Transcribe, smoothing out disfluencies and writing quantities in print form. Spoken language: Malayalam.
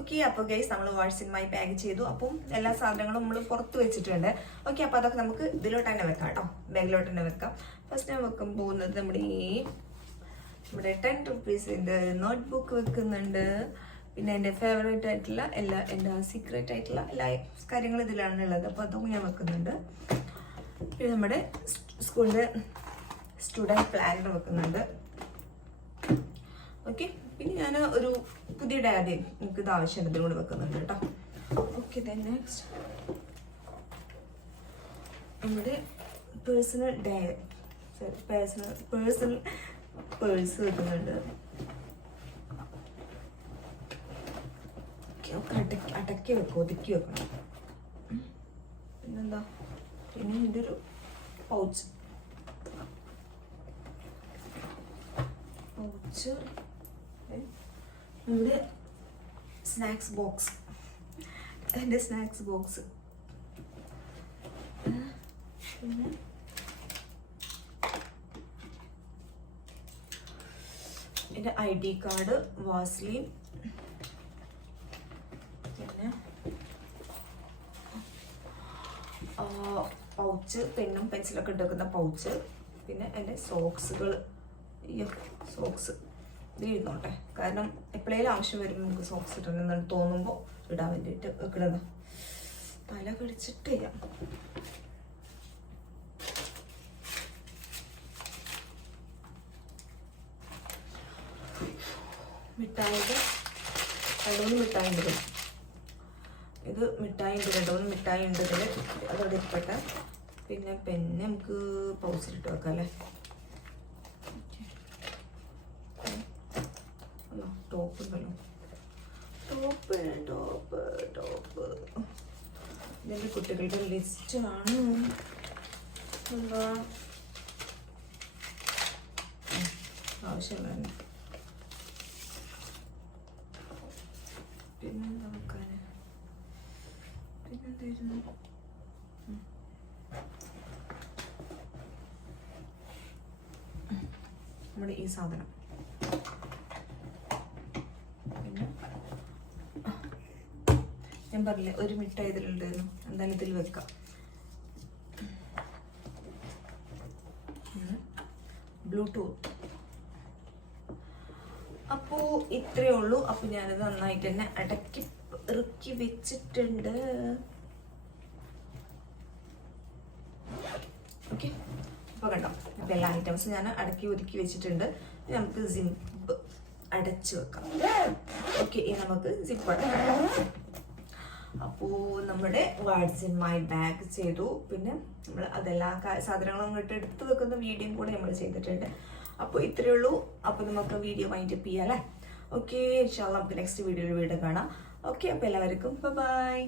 ഓക്കെ. അപ്പോൾ ഗൈസ് നമ്മൾ വാട്സ് ഇൻ മൈ ബാഗ് ചെയ്തു. അപ്പം എല്ലാ സാധനങ്ങളും നമ്മൾ പുറത്ത് വെച്ചിട്ടുണ്ട്. ഓക്കെ. അപ്പോൾ അതൊക്കെ നമുക്ക് ഇതിലോട്ട് തന്നെ വെക്കാം കേട്ടോ, ബാഗിലോട്ട് തന്നെ വെക്കാം. ഫസ്റ്റ് ഞാൻ വെക്കാൻ പോകുന്നത് നമ്മുടെ 10 റുപ്പീസിൻ്റെ നോട്ട്ബുക്ക് വെക്കുന്നുണ്ട്. പിന്നെ എൻ്റെ ഫേവറേറ്റ് ആയിട്ടുള്ള എൻ്റെ സീക്രട്ട് ആയിട്ടുള്ള എല്ലാ കാര്യങ്ങളും ഇതിലാണ് ഉള്ളത്. അപ്പോൾ അതും ഞാൻ വെക്കുന്നുണ്ട്. പിന്നെ നമ്മുടെ സ്കൂളിൻ്റെ സ്റ്റുഡൻറ്റ് പ്ലാനർ വെക്കുന്നുണ്ട്. ഓക്കെ. പിന്നെ ഞാൻ ഒരു പുതിയ ഡയറി എനിക്ക് ഇത് ആവശ്യമുണ്ട്, ഇതിലൂടെ വെക്കുന്നുണ്ട് കേട്ടോ. ഓക്കെ. ദെൻ നെക്സ്റ്റ് നമ്മുടെ പേഴ്സണൽ പേഴ്സ് വെക്കുന്നുണ്ട്. അടക്കി വെക്കും, ഒതുക്കി വെക്കണം. പിന്നെന്താ, പിന്നെ ഇതിൻ്റെ ഒരു പൗച്ച് നമ്മുടെ സ്നാക്സ് ബോക്സ്, എൻ്റെ സ്നാക്സ് ബോക്സ്. പിന്നെ എൻ്റെ ID കാർഡ്, വാസ്ലിൻ, പിന്നെ പൗച്ച്, പെന്നും പെൻസിലൊക്കെ ഇട്ടുവെക്കുന്ന പൗച്ച്. പിന്നെ എൻ്റെ സോക്സുകൾ. സോക്സ് ഇത് ഇരുന്നോട്ടെ, കാരണം എപ്പോഴേലും ആവശ്യം വരുമ്പോൾ നമുക്ക് സോക്സ് ഇടണമെന്ന് തോന്നുമ്പോൾ ഇടാൻ വേണ്ടിയിട്ട് വെക്കണത്. തല കടിച്ചിട്ട് ചെയ്യാം. മിഠായിയുടെ 2 മിഠായി ഉണ്ട്. ഇത് മിഠായി ഉണ്ട്, 2 മിഠായി ഉണ്ട് ഇതിൽ. അതോടെ ഇരിക്കട്ടെ. പിന്നെ പെന്നെ നമുക്ക് പൗച്ചിലിട്ട് വെക്കാം അല്ലേ. ടോപ്പ് ഉണ്ടല്ലോ, ടോപ്പ് ഇതിൻ്റെ കുട്ടികളുടെ ലിസ്റ്റാണ്. എന്താ ആവശ്യമുള്ള പിന്നെന്താ നോക്കാൻ, പിന്നെന്തായിരുന്നു നമ്മുടെ ഈ സാധനം. പിന്നെ ഞാൻ പറഞ്ഞില്ലേ ഒരു മിഠായി ഇതിലുണ്ടായിരുന്നു, എന്തായാലും ഇതിൽ വെക്കാം. ബ്ലൂടൂത്ത്. അപ്പോൾ ഇത്രയേ ഉള്ളൂ. അപ്പോൾ ഞാനത് നന്നായിട്ട് തന്നെ ഇറക്കി വെച്ചിട്ടുണ്ട്. ഓക്കെ. അപ്പോൾ കണ്ടോ, അപ്പോൾ എല്ലാ ഐറ്റംസും ഞാൻ ഒതുക്കി വെച്ചിട്ടുണ്ട്. നമുക്ക് സിപ്പ് അടച്ചു വെക്കാം. ഓക്കെ. ഇനി നമുക്ക് സിപ്പ് അടക്കാം. അപ്പോൾ നമ്മുടെ വാട്സ് ഇൻ മൈ ബാഗ് ചെയ്തു. പിന്നെ നമ്മൾ അതെല്ലാ സാധനങ്ങളും അങ്ങോട്ട് എടുത്ത് വെക്കുന്ന വീഡിയോയും കൂടെ നമ്മൾ ചെയ്തിട്ടുണ്ട്. അപ്പോൾ ഇത്രയേ ഉള്ളൂ. അപ്പോൾ നമുക്ക് വീഡിയോ വൈൻഡപ്പ് ചെയ്യാം അല്ലേ. ഓക്കെ. ഇൻഷാ അല്ലാഹ് നമുക്ക് നെക്സ്റ്റ് വീഡിയോയിൽ കാണാം. ഓക്കെ. അപ്പോൾ എല്ലാവർക്കും ബൈ.